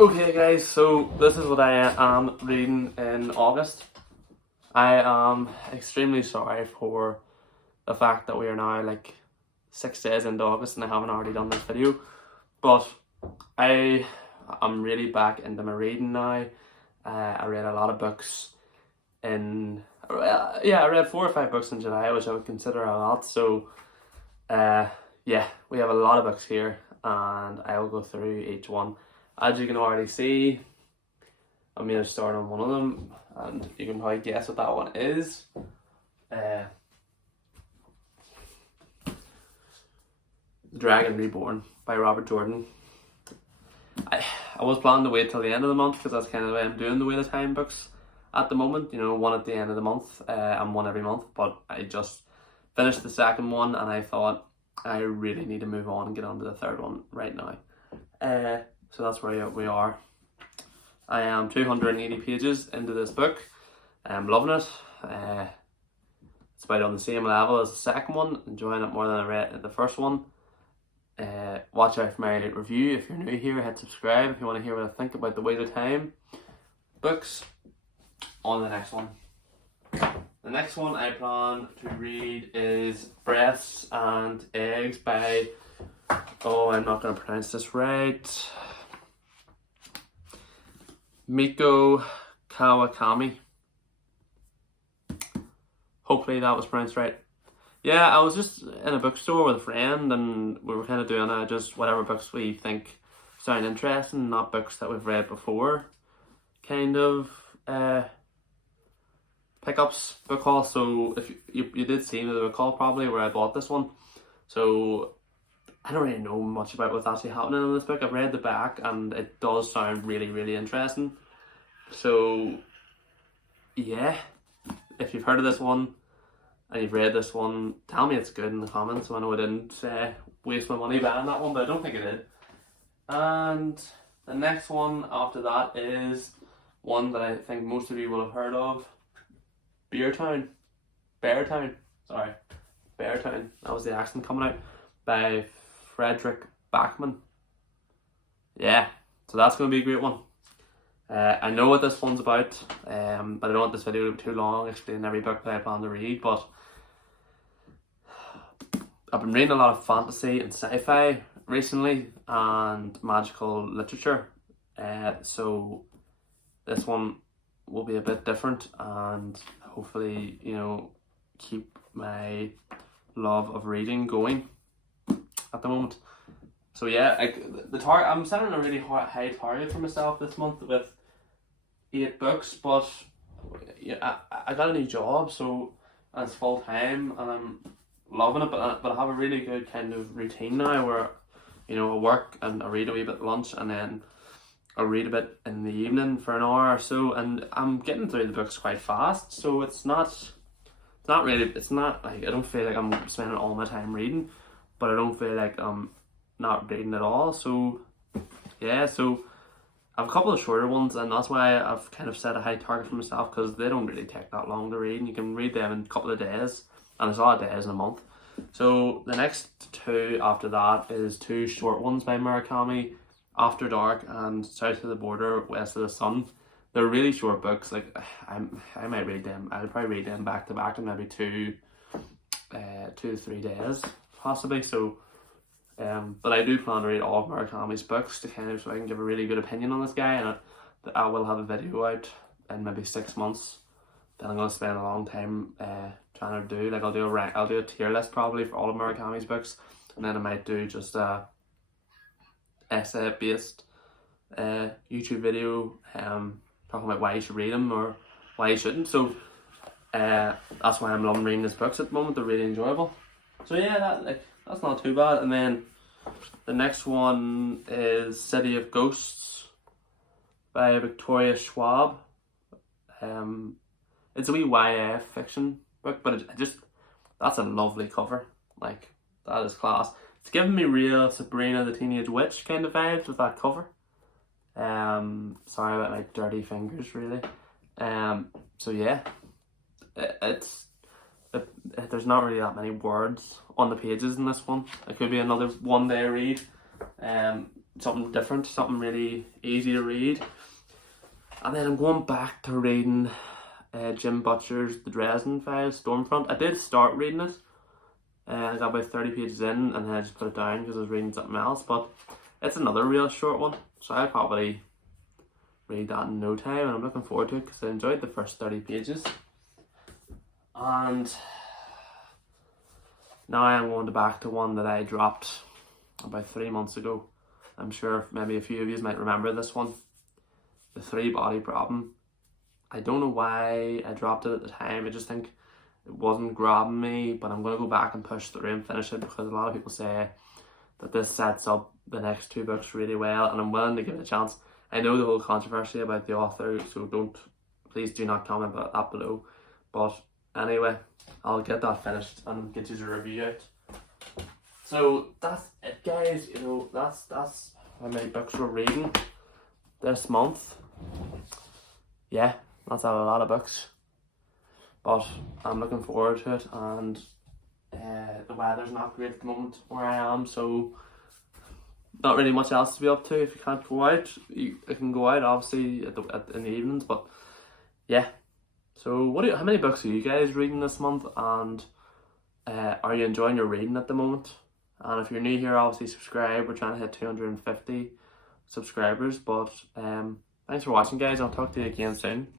Okay guys, so this is what I am reading in August. I am extremely sorry for the fact that we are now like 6 days into August and I haven't already done this video, but I am really back into my reading now. I read a lot of books I read 4 or 5 books in July, which I would consider a lot. So yeah, we have a lot of books here and I will go through each one. As you can already see, I'm going to start on one of them and you can probably guess what that one is. Dragon Reborn by Robert Jordan. I was planning to wait till the end of the month because that's kind of the way I'm doing the Wheel of Time books at the moment. You know, one at the end of the month and one every month. But I just finished the second one and I thought I really need to move on and get on to the third one right now. So that's where we are. I am 280 pages into this book. I'm loving it. It's about on the same level as the second one. Enjoying it more than I read the first one. Watch out for my review. If you're new here, hit subscribe if you want to hear what I think about the Wheel of Time books. On the next one. The next one I plan to read is Breaths and Eggs by, I'm not going to pronounce this right, Miko Kawakami. Hopefully that was pronounced right. Yeah, I was just in a bookstore with a friend and we were kind of doing just whatever books we think sound interesting, not books that we've read before, kind of pickups book haul. So if you did see the book haul probably where I bought this one. So I don't really know much about what's actually happening in this book. I've read the back and it does sound really, really interesting. So yeah, if you've heard of this one and you've read this one, tell me it's good in the comments so I know I didn't waste my money buying that one, but I don't think I did. And the next one after that is one that I think most of you will have heard of. Beartown. That was the accent coming out. By Frederick Backman. Yeah, so that's going to be a great one. I know what this one's about, but I don't want this video to be too long explaining every book that I plan to read, but I've been reading a lot of fantasy and sci-fi recently and magical literature, so this one will be a bit different and hopefully, you know, keep my love of reading going at the moment. So yeah, I'm setting a really high target for myself this month with 8 books, but yeah, I got a new job, so it's full time and I'm loving it, but I have a really good kind of routine now where, you know, I work and I read a wee bit at lunch and then I read a bit in the evening for an hour or so, and I'm getting through the books quite fast, so it's not like, I don't feel like I'm spending all my time reading, but I don't feel like I'm not reading at all. So yeah, so I have a couple of shorter ones and that's why I've kind of set a high target for myself, because they don't really take that long to read and you can read them in a couple of days, and it's a lot of days in a month. So the next 2 after that is 2 short ones by Murakami, After Dark and South of the Border, West of the Sun. They're really short books. Like I might read them. I'll probably read them back to back in maybe 2 to 3 days possibly. So but I do plan to read all of Murakami's books to kind of, so I can give a really good opinion on this guy, and I will have a video out in maybe 6 months that I'm going to spend a long time trying to do. Like I'll do a tier list probably for all of Murakami's books, and then I might do just a essay based YouTube video talking about why you should read them or why you shouldn't. So that's why I'm loving reading his books at the moment. They're really enjoyable. So yeah, that's not too bad. And then the next one is City of Ghosts by Victoria Schwab. It's a wee YA fiction book, but that's a lovely cover. Like, that is class. It's giving me real Sabrina the Teenage Witch kind of vibes with that cover. Sorry about my dirty fingers, really. So yeah, there's not really that many words on the pages in this one. It could be another one day read. something different, something really easy to read. And then I'm going back to reading Jim Butcher's The Dresden Files, Stormfront. I did start reading it. I got about 30 pages in and then I just put it down because I was reading something else. But it's another real short one, so I'll probably read that in no time, and I'm looking forward to it because I enjoyed the first 30 pages. And now I'm going back to one that I dropped about 3 months ago. I'm sure maybe a few of you might remember this one. The 3 Body Problem. I don't know why I dropped it at the time. I just think it wasn't grabbing me, but I'm going to go back and push through and finish it because a lot of people say that this sets up the next 2 books really well, and I'm willing to give it a chance. I know the whole controversy about the author, so please do not comment about that below. But anyway, I'll get that finished and get you a review out. So that's it, guys. You know, that's how many books we're reading this month. Yeah, that's a lot of books, but I'm looking forward to it. And the weather's not great at the moment where I am, so not really much else to be up to. If you can't go out, you can go out obviously in the evenings. But yeah, so how many books are you guys reading this month, and are you enjoying your reading at the moment? And if you're new here, obviously subscribe. We're trying to hit 250 subscribers. But thanks for watching, guys. I'll talk to you again soon.